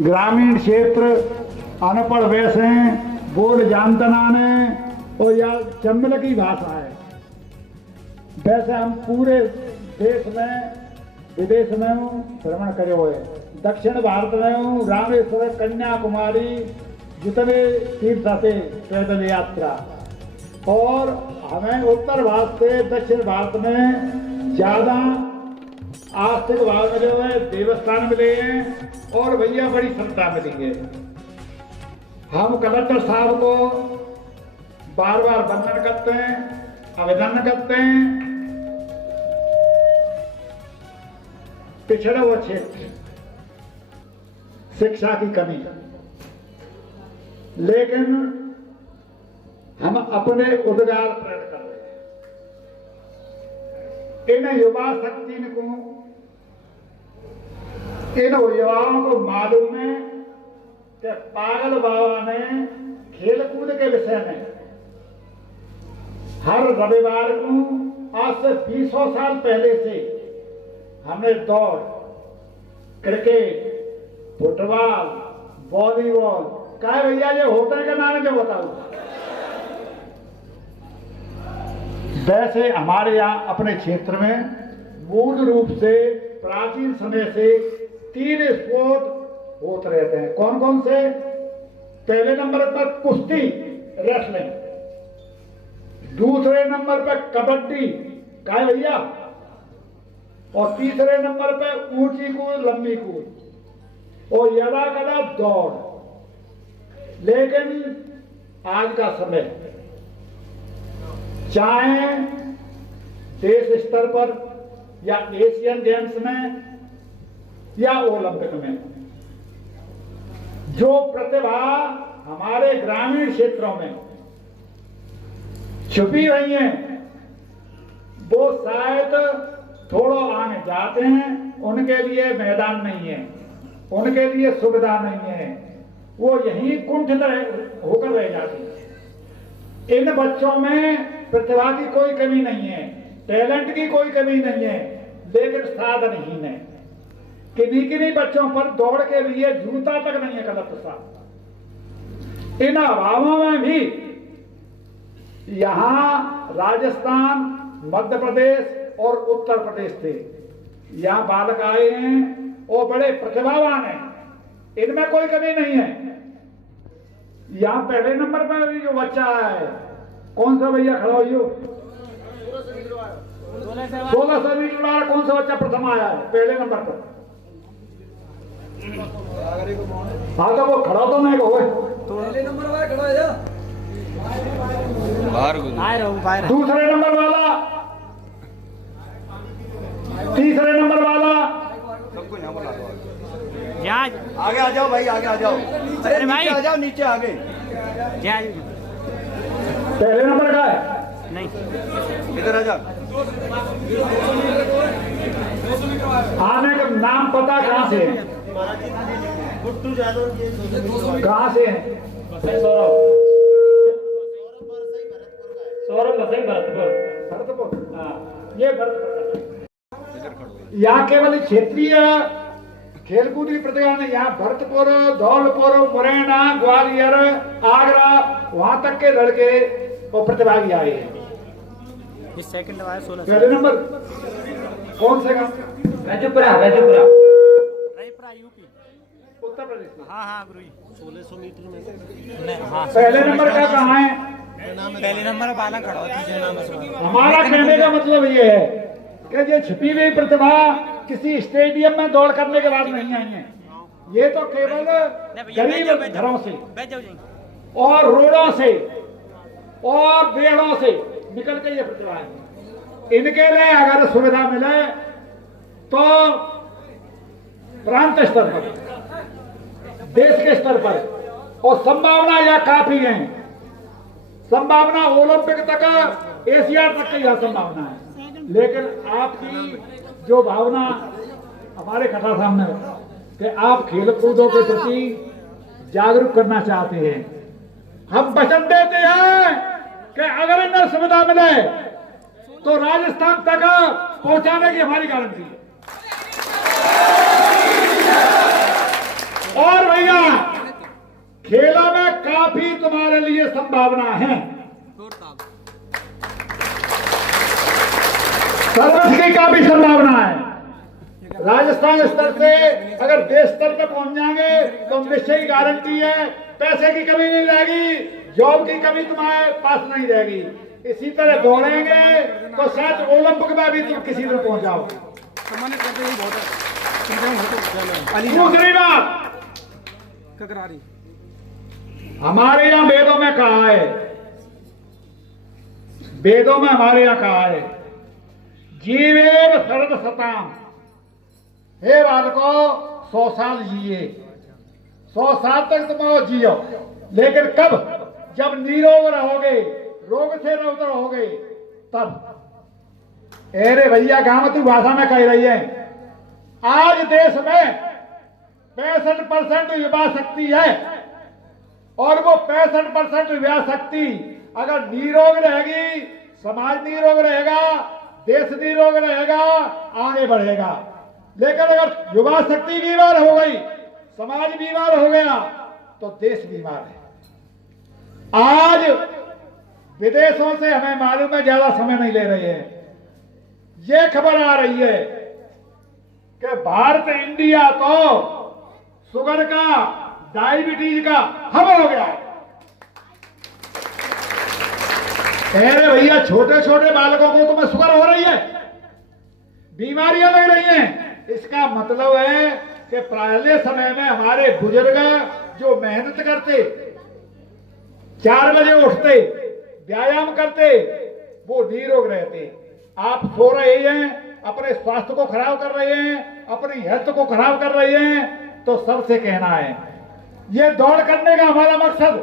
ग्रामीण क्षेत्र अनपढ़ वैसे बोल जानता नाने और या चंबल की भाषा है। वैसे हम पूरे देश में विदेश में भ्रमण करे हुए, दक्षिण भारत में हूँ, रामेश्वर कन्याकुमारी जितने तीर्थ थे पैदल यात्रा, और हमें उत्तर भारत से दक्षिण भारत में ज्यादा आस्तिक भाव मिले हुए, देवस्थान मिले हैं और भैया बड़ी संस्था मिली है। हम कलेक्टर साहब को बार बार वंदन करते हैं, अभिनंदन करते हैं। पिछड़ा हुआ क्षेत्र, शिक्षा की कमी, लेकिन हम अपने उद्गार प्रकट कर रहे हैं। इन युवा शक्ति को, इन युवाओं को मालूम है कि पागल बाबा ने खेलकूद के विषय में हर रविवार को आज से 20 साल पहले से हमने दौड़, क्रिकेट, फुटबॉल, वॉलीबॉल, क्या भैया ये होता है क्या नाम जो बताओ। वैसे हमारे यहाँ अपने क्षेत्र में मूल रूप से प्राचीन समय से 3 स्पोर्ट होते रहते हैं। कौन कौन से? पहले नंबर पर कुश्ती, रेसलिंग, दूसरे नंबर पर कबड्डी, क्या भैया, और तीसरे नंबर पर ऊंची कूद, लंबी कूद, और यदा कदा दौड़। लेकिन आज का समय चाहे देश स्तर पर या एशियन गेम्स में या ओलंपिक में, जो प्रतिभा हमारे ग्रामीण क्षेत्रों में छुपी रही है, वो शायद थोड़ा आने जाते हैं, उनके लिए मैदान नहीं है, उनके लिए सुविधा नहीं है, वो यहीं कुंठित होकर रह जाते हैं। इन बच्चों में प्रतिभा की कोई कमी नहीं है, टैलेंट की कोई कमी नहीं है, लेकिन साधनहीन है। किन्हीं किन्हीं बच्चों पर दौड़ के लिए जूता तक नहीं है कलेक्टर साहब। इन अभावों में भी यहां राजस्थान, मध्य प्रदेश और उत्तर प्रदेश से यहां बालक आए हैं और बड़े प्रतिभावान हैं, इनमें कोई कमी नहीं है। यहां पहले नंबर पर भी जो बच्चा है, कौन सा भैया खड़ा हो? 1600 मीटर वाला कौन सा बच्चा प्रथम आया है पहले नंबर पर? हाँ तो वो खड़ा तो नहीं हो, पहले नंबर वाला खड़ा है जा। दूसरे नंबर वाला, तीसरे नंबर वाला, आगे आ जाओ भाई, आगे आ जाओ। अरे भाई आ जाओ, नीचे आगे। पहले नंबर का है नहीं, इधर आ जाओ। आने का नाम पता कहाँ से है? कहाँ से है? सौरभ भरतपुर। ये भरतपुर यहाँ केवल क्षेत्रीय खेलकूद की प्रतिभा नहीं, यहाँ भरतपुर, धौलपुर, मुरैना, ग्वालियर, आगरा, वहां तक के लड़के और प्रतिभागी आए हैं। सेकंड आया 16। पहले नंबर कौन से का? राजपुरा यूपी, उत्तर प्रदेश में। हाँ गुरु जी 1600 मीटर में। हाँ पहले नंबर का कहाँ है? पहले नंबर बाला खड़ा होती। हमारा कहने का मतलब ये है कि ये छिपी हुई प्रतिभा किसी स्टेडियम में दौड़ करने के बाद नहीं आई है, ये तो केवल गरीब घरों से और रोडों से और बेड़ों से निकल के ये प्रतिभा है। इनके लिए अगर सुविधा मिले तो प्रांत स्तर पर, देश के स्तर पर, और संभावना यह काफी है, संभावना ओलंपिक तक, एशिया तक की यह संभावना है। लेकिन आपकी जो भावना हमारे कथा सामने कि आप खेल कूदों के प्रति जागरूक करना चाहते हैं, हम वचन देते हैं कि अगर इन्हें सुविधा मिले तो राजस्थान तक पहुंचाने की हमारी गारंटी है। और भैया खेलों में काफी तुम्हारे लिए संभावना है। सर्विस की काफी संभावना है। राजस्थान स्तर से अगर देश स्तर पे पहुंच जाएंगे तो निश्चय गारंटी है पैसे की कमी नहीं रहेगी, जॉब की कमी तुम्हारे पास नहीं रहेगी। इसी तरह दौड़ेंगे तो शायद ओलंपिक में भी तुम किसी दिन पहुंच जाओगे। दूसरी बात, हमारे यहाँ वेदों में कहा है, वेदों में हमारे यहाँ कहा है, जीवेर शरद शताम, हे बालको 100 साल जिए, 100 साल तक तुम जियो, लेकिन कब? जब निरोग रहोगे, रोग से रहित रहोगे तब। अरे भैया गामती भाषा में कह रही है, आज देश में 65% युवा शक्ति है और वो 65% युवा शक्ति अगर निरोग रहेगी, समाज निरोग रहेगा, देश निरोग रहेगा, आगे बढ़ेगा। लेकिन अगर युवा शक्ति बीमार हो गई, समाज बीमार हो गया तो देश बीमार है। आज विदेशों से हमें मालूम है, ज्यादा समय नहीं ले रहे हैं, ये खबर आ रही है कि भारत इंडिया तो शुगर का, डायबिटीज का हब हो गया है। अरे भैया छोटे छोटे बालकों को तुम्हें शुगर हो रही है, बीमारियां लग रही हैं। इसका मतलब है कि पहले समय में हमारे बुजुर्ग जो मेहनत करते, 4 बजे उठते, व्यायाम करते, वो निरोग रहते। आप सो रहे हैं, अपने स्वास्थ्य को खराब कर रहे हैं, अपनी हेल्थ को खराब कर रहे हैं। तो सबसे कहना है, ये दौड़ करने का हमारा मकसद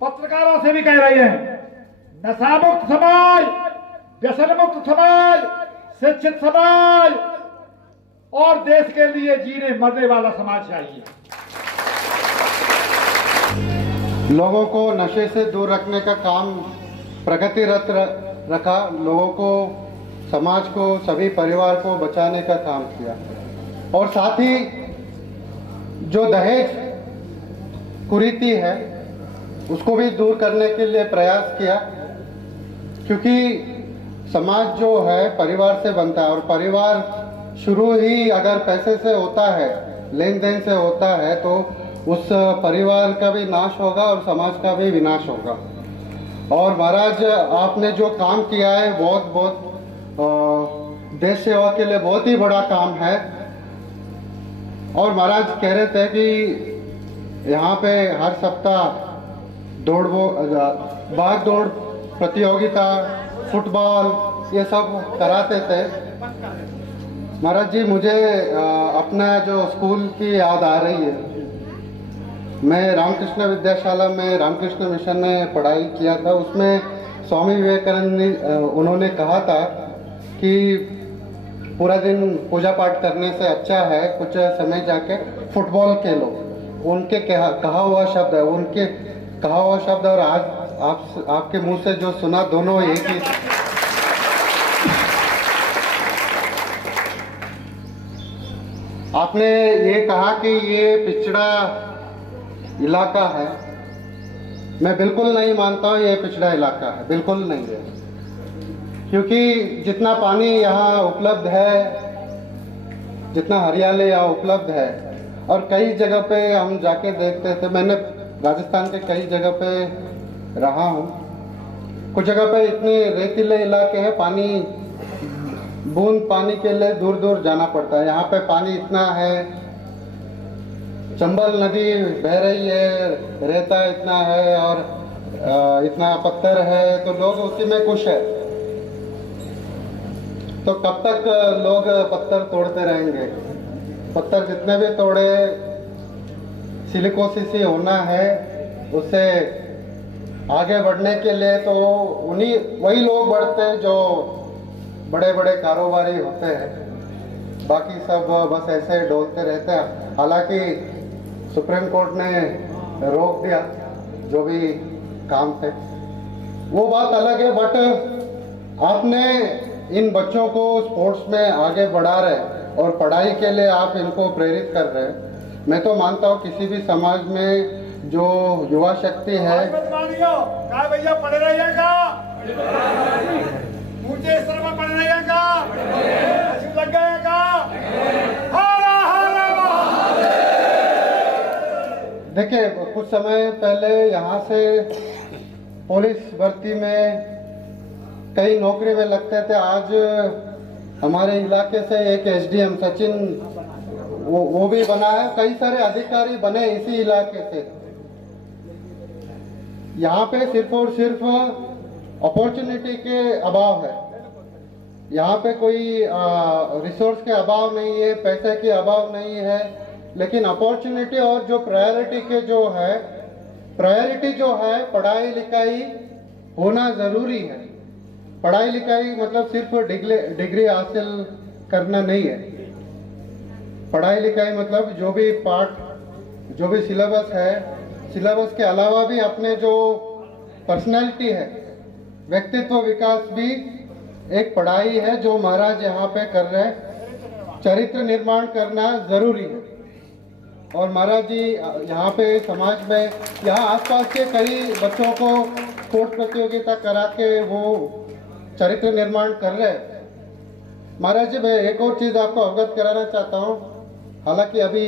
पत्रकारों से भी कह रहे हैं, नशा मुक्त समाज, व्यसन मुक्त समाज, शिक्षित समाज और देश के लिए जीने मरने वाला समाज चाहिए। लोगों को नशे से दूर रखने का काम प्रगतिरत रखा, लोगों को, समाज को, सभी परिवार को बचाने का काम किया और साथ ही जो दहेज कुरीति है उसको भी दूर करने के लिए प्रयास किया, क्योंकि समाज जो है परिवार से बनता है और परिवार शुरू ही अगर पैसे से होता है, लेन देन से होता है, तो उस परिवार का भी नाश होगा और समाज का भी विनाश होगा। और महाराज आपने जो काम किया है बहुत बहुत देश सेवा के लिए बहुत ही बड़ा काम है। और महाराज कह रहे थे कि यहाँ पे हर सप्ताह भाग दौड़ प्रतियोगिता, फुटबॉल ये सब कराते थे। महाराज जी मुझे अपना जो स्कूल की याद आ रही है। मैं रामकृष्ण विद्याशाला में रामकृष्ण मिशन में पढ़ाई किया था। उसमें स्वामी विवेकानंद ने उन्होंने कहा था कि पूरा दिन पूजा पाठ करने से अच्छा है कुछ समय जाके फुटबॉल खेलो। उनके कहा हुआ शब्द है, उनके कहा हुआ शब्द और आज आपके मुंह से जो सुना दोनों एक ही। आपने ये कहा कि ये पिछड़ा इलाका है। मैं बिल्कुल नहीं मानता हूँ ये पिछड़ा इलाका है, बिल्कुल नहीं है, क्योंकि जितना पानी यहाँ उपलब्ध है, जितना हरियाली यहाँ उपलब्ध है, और कई जगह पे हम जाके देखते थे। मैंने राजस्थान के कई जगह पे रहा हूँ। कुछ जगह पे इतने रेतीले इलाके हैं, पानी बूंद पानी के लिए दूर दूर जाना पड़ता है। यहाँ पे पानी इतना है, चंबल नदी बह रही है, रेता इतना है और इतना पत्थर है, तो लोग उसी में खुश है। तो कब तक लोग पत्थर तोड़ते रहेंगे? पत्थर जितने भी तोड़े, सिलिकोसिस ही होना है। उससे आगे बढ़ने के लिए तो वही लोग बढ़ते हैं जो बड़े बड़े कारोबारी होते हैं, बाकी सब बस ऐसे डोलते रहते हैं। हालांकि सुप्रीम कोर्ट ने रोक दिया जो भी काम थे, वो बात अलग है। बट आपने इन बच्चों को स्पोर्ट्स में आगे बढ़ा रहे और पढ़ाई के लिए आप इनको प्रेरित कर रहे हैं। मैं तो मानता हूँ किसी भी समाज में जो युवा शक्ति है, क्या भैया पढ़ रहिएगा, ऊंचे स्तर पर पढ़ रहिएगा, लग गएगा। देखिए कुछ समय पहले यहाँ से पुलिस भर्ती में कई नौकरी में लगते थे। आज हमारे इलाके से एक एसडीएम सचिन वो भी बना है, कई सारे अधिकारी बने इसी इलाके से। यहाँ पे सिर्फ और सिर्फ अपॉर्चुनिटी के अभाव है, यहाँ पे कोई रिसोर्स के अभाव नहीं है, पैसे के अभाव नहीं है, लेकिन अपॉर्चुनिटी और जो प्रायोरिटी के जो है, प्रायोरिटी जो है पढ़ाई लिखाई होना ज़रूरी है। पढ़ाई लिखाई मतलब सिर्फ डिग्री हासिल करना नहीं है। पढ़ाई लिखाई मतलब जो भी पाठ, जो भी सिलेबस है, सिलेबस के अलावा भी अपने जो पर्सनैलिटी है, व्यक्तित्व विकास भी एक पढ़ाई है जो महाराज यहाँ पे कर रहे हैं। चरित्र निर्माण करना ज़रूरी है। और महाराज जी यहाँ पे समाज में, यहाँ आसपास के कई बच्चों को स्पोर्ट्स प्रतियोगिता करा के वो चरित्र निर्माण कर रहे हैं। महाराज जी मैं एक और चीज़ आपको अवगत कराना चाहता हूँ। हालांकि अभी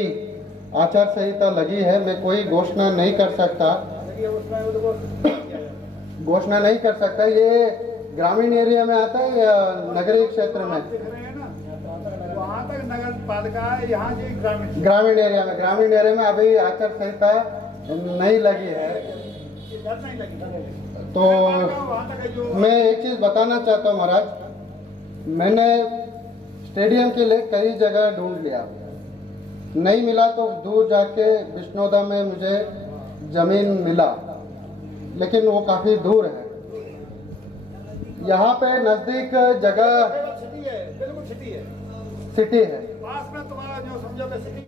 आचार संहिता लगी है, मैं कोई घोषणा नहीं कर सकता। ये ग्रामीण एरिया में आता है या नगरीय क्षेत्र में? वहाँ तक नगर पालिका है, यहाँ से ग्रामीण एरिया में अभी आचार संहिता नहीं लगी है। तो मैं एक चीज बताना चाहता हूँ महाराज, मैंने स्टेडियम के लिए कई जगह ढूंढ लिया, नहीं मिला तो दूर जाके विष्णुदा में मुझे जमीन मिला, लेकिन वो काफी दूर है। यहाँ पे नजदीक जगह सिटी है, बिल्कुल सिटी है, सिटी है। पास में तुम्हारा जो समझो कि सिटी